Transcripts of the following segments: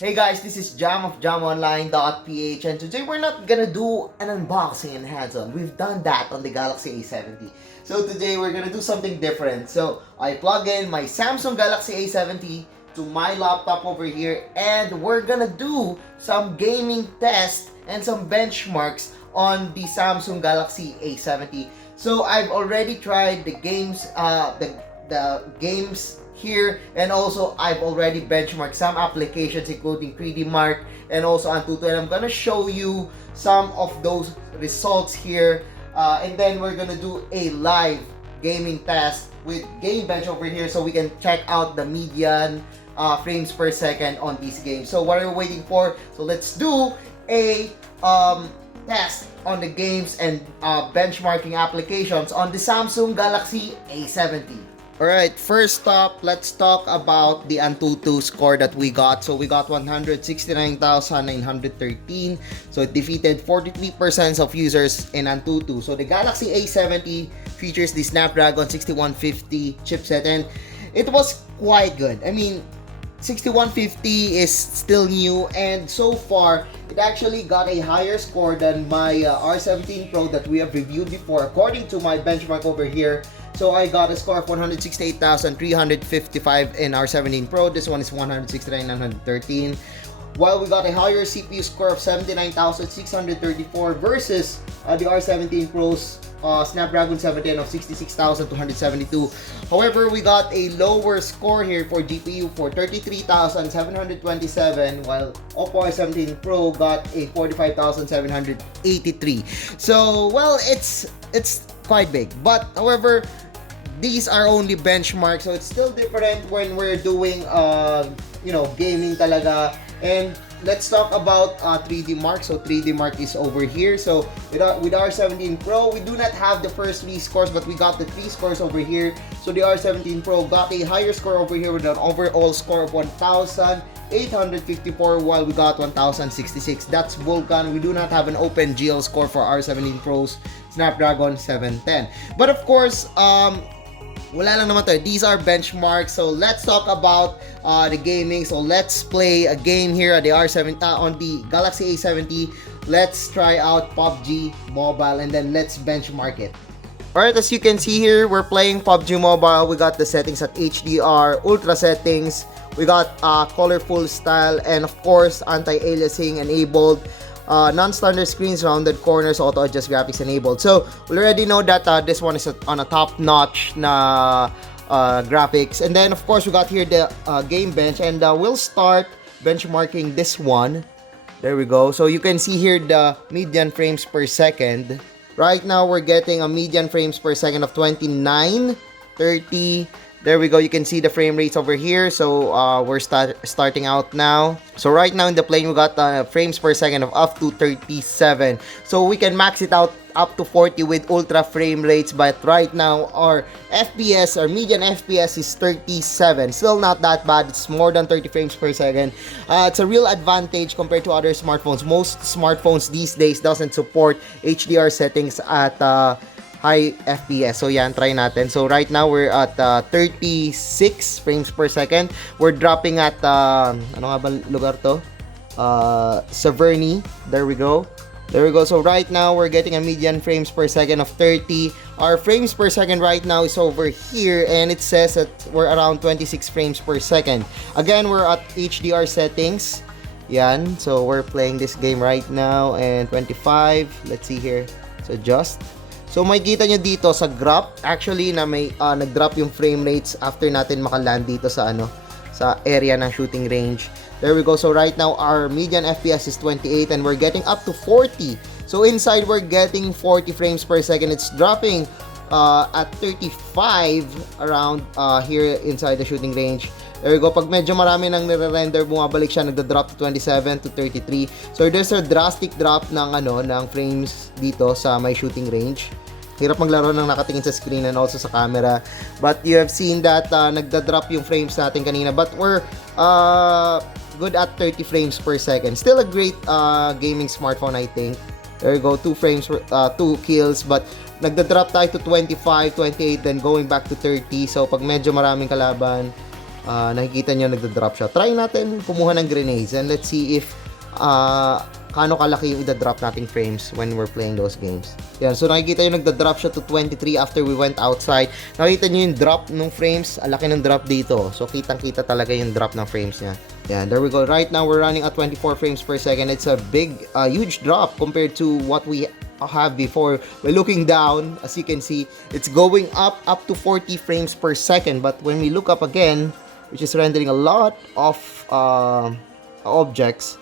Hey guys, this is Jam of JamOnline.ph, and today we're not gonna do an unboxing and hands-on. We've done that on the Galaxy A70. So today we're gonna do something different. So I plug in my Samsung Galaxy A70 to my laptop over here, and we're gonna do some gaming tests and some benchmarks on the Samsung Galaxy A70. So I've already tried the games, the games here, and also I've already benchmarked some applications including 3D Mark and also Antutu, and I'm gonna show you some of those results here, and then we're gonna do a live gaming test with Gamebench over here so we can check out the median frames per second on these games. So what are we waiting for? So let's do a test on the games and benchmarking applications on the Samsung Galaxy A70. Alright, first up, let's talk about the Antutu score that we got. So we got 169,913. So it defeated 43% of users in Antutu. So the Galaxy A70 features the Snapdragon 6150 chipset, and it was quite good. I mean, 6150 is still new, and so far it actually got a higher score than my R17 Pro that we have reviewed before, according to my benchmark over here. So I got a score of 168,355 in R17 Pro. This one is 169,913. While we got a higher CPU score of 79,634 versus the R17 Pro's Snapdragon 710 of 66,272. However, we got a lower score here for GPU for 33,727, while Oppo R17 Pro got a 45,783. So, well, it's quite big. But, however, these are only benchmarks, so it's still different when we're doing, gaming talaga. And let's talk about 3D Mark. So 3D Mark is over here. So with our 17 Pro, we do not have the first 3 scores, but we got the 3 scores over here. So the R17 Pro got a higher score over here with an overall score of 1,854, while we got 1,066. That's Vulkan. We do not have an OpenGL score for R17 Pro's Snapdragon 710. But of course, wala lang naman to. These are benchmarks. So let's talk about the gaming. So let's play a game here at the on the Galaxy A70. Let's try out PUBG Mobile, and then let's benchmark it. Alright, as you can see here, we're playing PUBG Mobile. We got the settings at HDR, ultra settings. We got colorful style, and of course, anti-aliasing enabled. Non-standard screens, rounded corners, auto-adjust graphics enabled. So, we already know that this one is on a top-notch na graphics. And then, of course, we got here the Gamebench, and we'll start benchmarking this one. There we go. So, you can see here the median frames per second. Right now, we're getting a median frames per second of 29, 30. There we go. You can see the frame rates over here. So we're starting out now. So right now in the plane, we got frames per second of up to 37. So we can max it out up to 40 with ultra frame rates. But right now, our FPS, our median FPS is 37. Still not that bad. It's more than 30 frames per second. It's a real advantage compared to other smartphones. Most smartphones these days doesn't support HDR settings at high FPS. So yan, try natin. So right now we're at 36 frames per second. We're dropping at ano nga ba lugar to? Severny. There we go. There we go. So right now we're getting a median frames per second of 30. Our frames per second right now is over here, and it says that we're around 26 frames per second. Again, we're at HDR settings. Yan. So we're playing this game right now, and 25. Let's see here. So just so makikita nyo dito sa graph, actually na may nag-drop yung frame rates after natin makaland dito sa sa area ng shooting range. There we go. So right now our median FPS is 28, and we're getting up to 40. So inside we're getting 40 frames per second. It's dropping at 35 around here inside the shooting range. There we go. Pag medyo marami nang nire-render, bumabalik siya, nagda-drop to 27 to 33. So there's a drastic drop ng ng frames dito sa my shooting range. Hirap maglaro ng nakatingin sa screen and also sa camera. But you have seen that nagda-drop yung frames natin kanina. But we're good at 30 frames per second. Still a great gaming smartphone, I think. There you go. 2 frames, 2 kills. But nagda-drop tayo to 25, 28, then going back to 30. So pag medyo maraming kalaban, nakikita nyo nagda-drop siya. Try natin kumuha ng grenades and let's see if kano kalaki yung i-drop nating frames when we're playing those games. Yan, so nakikita nyo nagda-drop siya to 23 after we went outside. Nakikita nyo yung drop ng frames, ang laki ng drop dito. So kitang-kita talaga yung drop ng frames niya. Yan, there we go. Right now we're running at 24 frames per second. It's a big, huge drop compared to what we have before. We're looking down, as you can see, it's going up to 40 frames per second. But when we look up again, which is rendering a lot of objects,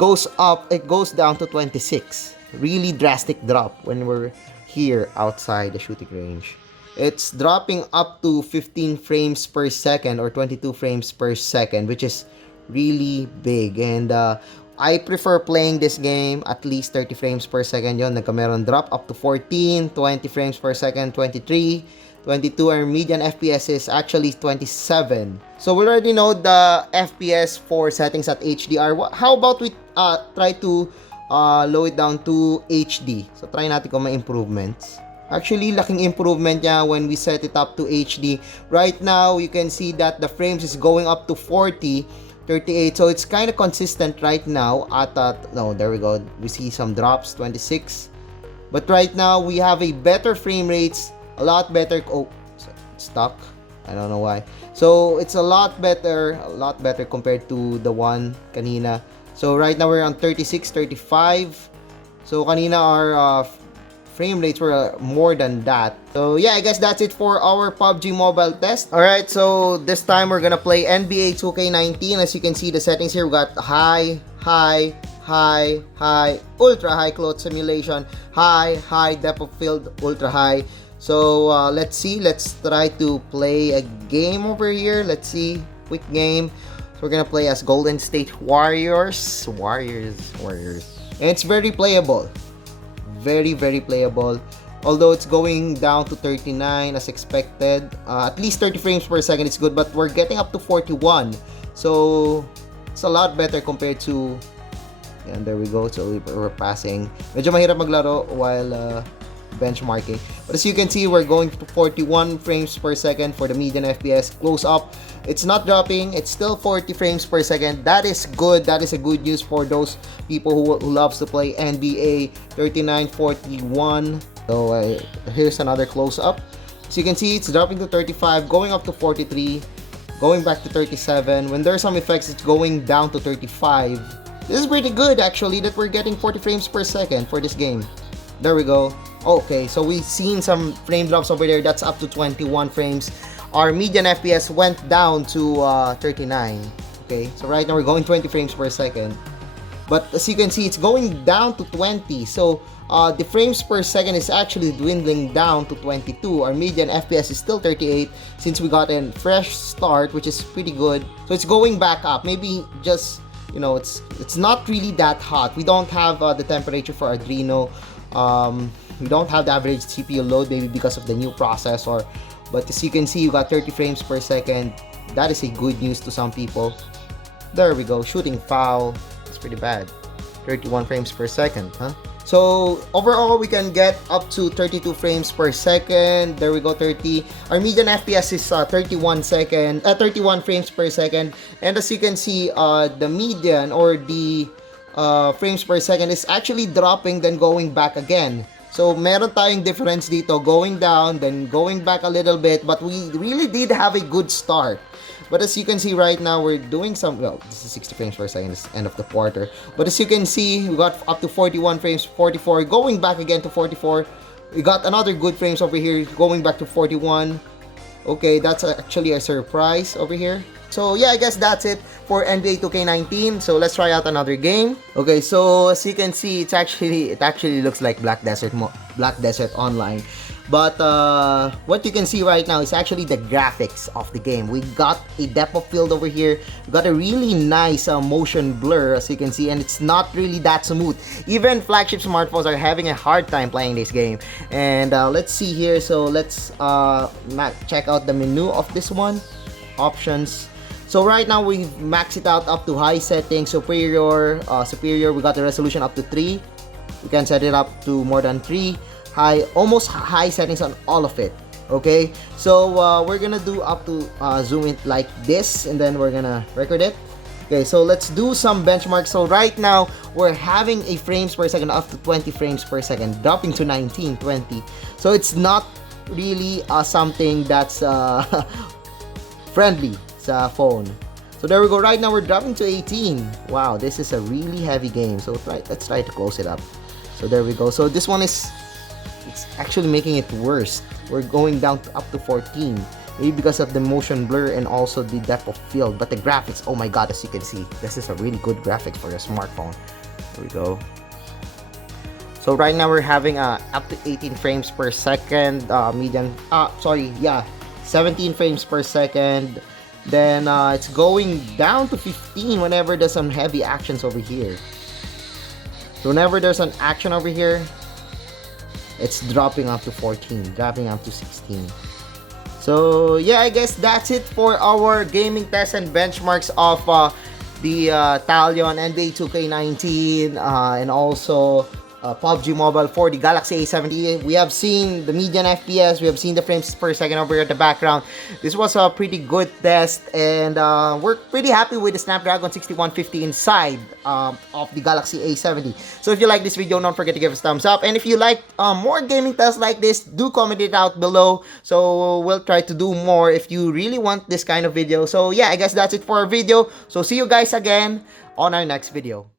goes up, it goes down to 26. Really drastic drop when we're here outside the shooting range. It's dropping up to 15 frames per second or 22 frames per second, which is really big. And I prefer playing this game at least 30 frames per second. Yon, nagkameron drop up to 14, 20 frames per second, 23, 22. Our median FPS is actually 27. So we already know the FPS for settings at HDR. How about we try to lower it down to HD? So try natin kung may improvements. Actually, laking improvement niya when we set it up to HD. Right now, you can see that the frames is going up to 40, 38. So it's kind of consistent right now at no, there we go. We see some drops, 26. But right now, we have a better frame rates. A lot better. Oh, it's stuck. I don't know why. So it's a lot better compared to the one kanina. So right now we're on 36, 35. So kanina our frame rates were more than that. So yeah, I guess that's it for our PUBG Mobile test. Alright, so this time we're gonna play NBA 2K19. As you can see, the settings here, we got high, high, high, high, ultra high cloth simulation, high, high depth of field, ultra high. So let's see, let's try to play a game over here. Let's see, quick game. So we're gonna play as Golden State Warriors. And it's very playable. Very playable. Although it's going down to 39 as expected. At least 30 frames per second is good, but we're getting up to 41. So it's a lot better compared to, and there we go. So we're passing. Medyo mahirap maglaro while benchmarking. But as you can see, we're going to 41 frames per second for the median FPS. Close up, it's not dropping. It's still 40 frames per second. That is good. That is a good news for those people who loves to play NBA. 39, 41. So here's another close up. So you can see it's dropping to 35, going up to 43, going back to 37. When there's some effects, it's going down to 35. This is pretty good actually that we're getting 40 frames per second for this game. There we go. Okay, so we've seen some frame drops over there. That's up to 21 frames. Our median FPS went down to 39. Okay, so right now we're going 20 frames per second. But as you can see, it's going down to 20. So the frames per second is actually dwindling down to 22. Our median FPS is still 38 since we got a fresh start, which is pretty good. So it's going back up. Maybe just, you know, it's not really that hot. We don't have the temperature for Adreno. We don't have the average CPU load, maybe because of the new processor. But as you can see, you got 30 frames per second. That is a good news to some people. There we go. Shooting foul. It's pretty bad. 31 frames per second, huh? So overall, we can get up to 32 frames per second. There we go, 30. Our median FPS is 31 frames per second. And as you can see, the median or the frames per second is actually dropping, then going back again. So meron tayong difference dito, going down, then going back a little bit, but we really did have a good start. But as you can see right now, we're doing some, well, this is 60 frames per second, it's end of the quarter. But as you can see, we got up to 41 frames, 44, going back again to 44. We got another good frames over here, going back to 41. Okay, that's actually a surprise over here. So yeah, I guess that's it for NBA 2K19. So let's try out another game. Okay, so as you can see, it actually looks like Black Desert Online. But what you can see right now is actually the graphics of the game. We got a depth of field over here. We got a really nice motion blur, as you can see, and it's not really that smooth. Even flagship smartphones are having a hard time playing this game. And let's see here. So let's check out the menu of this one. Options. So right now we've maxed it out up to high settings, superior. We got the resolution up to 3. We can set it up to more than 3. Almost high settings on all of it. Okay, so we're gonna do up to zoom it like this, and then we're gonna record it. Okay, so let's do some benchmarks. So right now we're having a frames per second up to 20 frames per second, dropping to 19, 20. So it's not really something that's friendly sa phone. So there we go. Right now we're dropping to 18. Wow, this is a really heavy game. So let's try to close it up. So there we go. So this one it's actually making it worse. We're going down to up to 14. Maybe because of the motion blur and also the depth of field. But the graphics, oh my god, as you can see, this is a really good graphics for a smartphone. There we go. So right now we're having up to 18 frames per second, 17 frames per second. Then it's going down to 15 whenever there's some heavy actions over here. So whenever there's an action over here, it's dropping up to 14, dropping up to 16. So yeah, I guess that's it for our gaming tests and benchmarks of the Talion NBA 2K19 and also PUBG Mobile for the Galaxy A70. We have seen the median FPS, we have seen the frames per second over here at the background. This was a pretty good test, and we're pretty happy with the Snapdragon 6150 inside of the Galaxy A70. So if you like this video, don't forget to give us a thumbs up, and if you like more gaming tests like this, do comment it out below, so we'll try to do more if you really want this kind of video. So yeah, I guess that's it for our video. So see you guys again on our next video.